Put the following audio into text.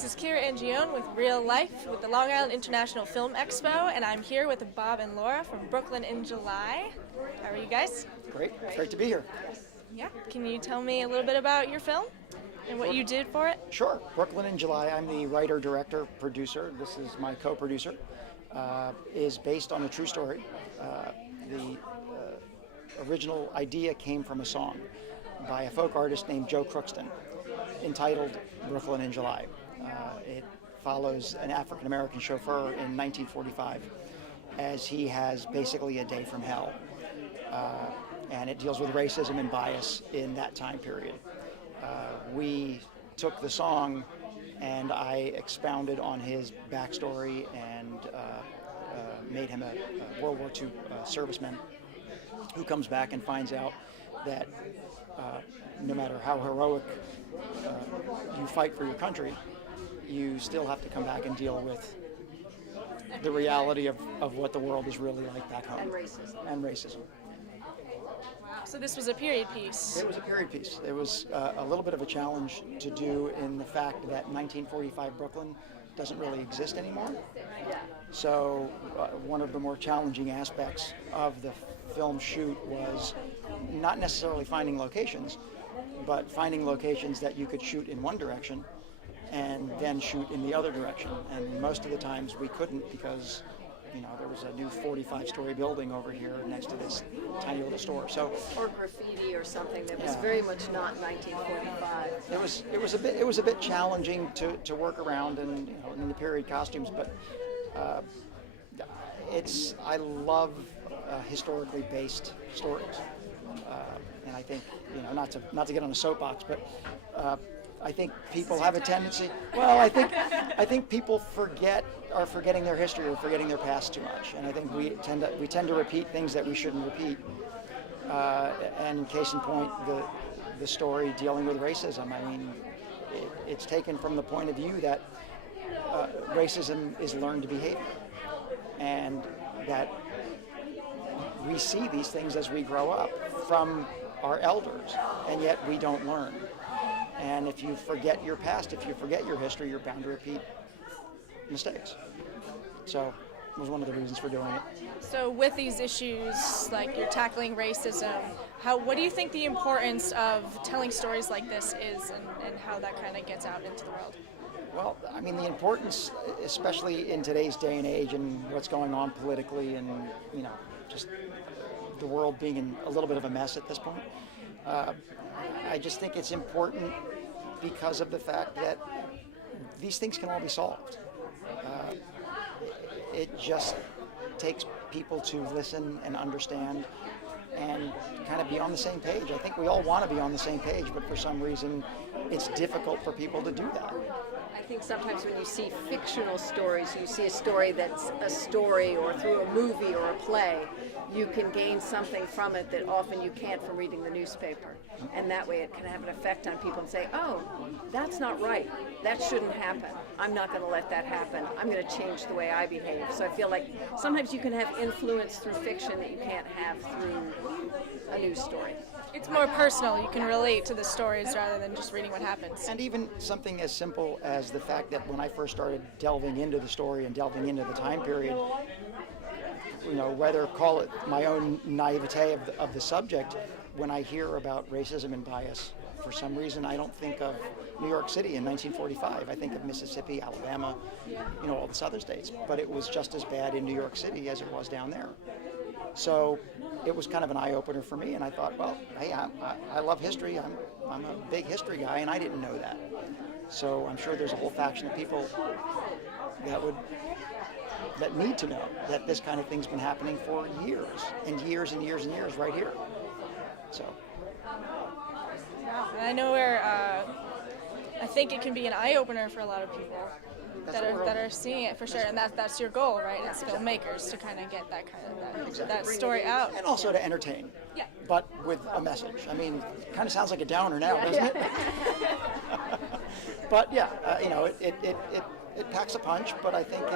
This is Kira Angione with Real Life with the Long Island International Film Expo, and I'm here with Bob and Laura from Brooklyn in July. How are you guys? Great. Great to be here. Yeah. Can you tell me a little bit about your film and what you did for it? Sure. Brooklyn in July. I'm the writer, director, producer. This is my co-producer. Is based on a true story. The original idea came from a song by a folk artist named Joe Crookston entitled Brooklyn in July. It follows an African-American chauffeur in 1945 as he has basically a day from hell. And it deals with racism and bias in that time period. We took the song and I expounded on his backstory and made him a World War II serviceman who comes back and finds out that no matter how heroic you fight for your country, you still have to come back and deal with the reality of what the world is really like back home. And racism. Wow. So this was a period piece. It was a period piece. It was a little bit of a challenge to do in the fact that 1945 Brooklyn doesn't really exist anymore. So one of the more challenging aspects of the film shoot was not necessarily finding locations, but finding locations that you could shoot in one direction and then shoot in the other direction. And most of the times we couldn't because, you know, there was a new 45-story building over here next to this tiny little store. So, or graffiti or something that was very much not 1945. It was a bit challenging to work around and, you know, in the period costumes, but I love historically based stories. And I think, you know, not to get on a soapbox, but I think people have a tendency. Well, I think people are forgetting their history or forgetting their past too much, and I think we tend to repeat things that we shouldn't repeat. And case in point, the story dealing with racism. I mean, it's taken from the point of view that racism is learned behavior, and that we see these things as we grow up from our elders, and yet we don't learn. And if you forget your past, if you forget your history, you're bound to repeat mistakes. So it was one of the reasons for doing it. So with these issues, like you're tackling racism, what do you think the importance of telling stories like this is, and how that kind of gets out into the world? Well, I mean, the importance, especially in today's day and age and what's going on politically and, you know, just the world being in a little bit of a mess at this point, I just think it's important because of the fact that these things can all be solved. It just takes people to listen and understand and kind of be on the same page. I think we all want to be on the same page, but for some reason it's difficult for people to do that. I think sometimes when you see fictional stories, you see a story that's a story, or through a movie or a play, you can gain something from it that often you can't from reading the newspaper. And that way it can have an effect on people and say, oh, that's not right. That shouldn't happen. I'm not going to let that happen. I'm going to change the way I behave. So I feel like sometimes you can have influence through fiction that you can't have through a news story. It's more personal. You can relate to the stories rather than just reading what happens. And even something as simple as the fact that when I first started delving into the story and delving into the time period, you know, whether call it my own naivete of the subject, when I hear about racism and bias, for some reason I don't think of New York City in 1945. I think of Mississippi, Alabama, you know, all the southern states. But it was just as bad in New York City as it was down there. So it was kind of an eye-opener for me, and I thought, well, hey, I love history. I'm a big history guy, and I didn't know that. So I'm sure there's a whole faction of people that need to know that this kind of thing's been happening for years and years and years and years right here. So. And I know I think it can be an eye-opener for a lot of people that are seeing it for sure, and that's your goal, right? As filmmakers, to kind of get that story out, and also to entertain. Yeah. But with a message. I mean, it kind of sounds like a downer now, doesn't it? But yeah, you know, it packs a punch, but I think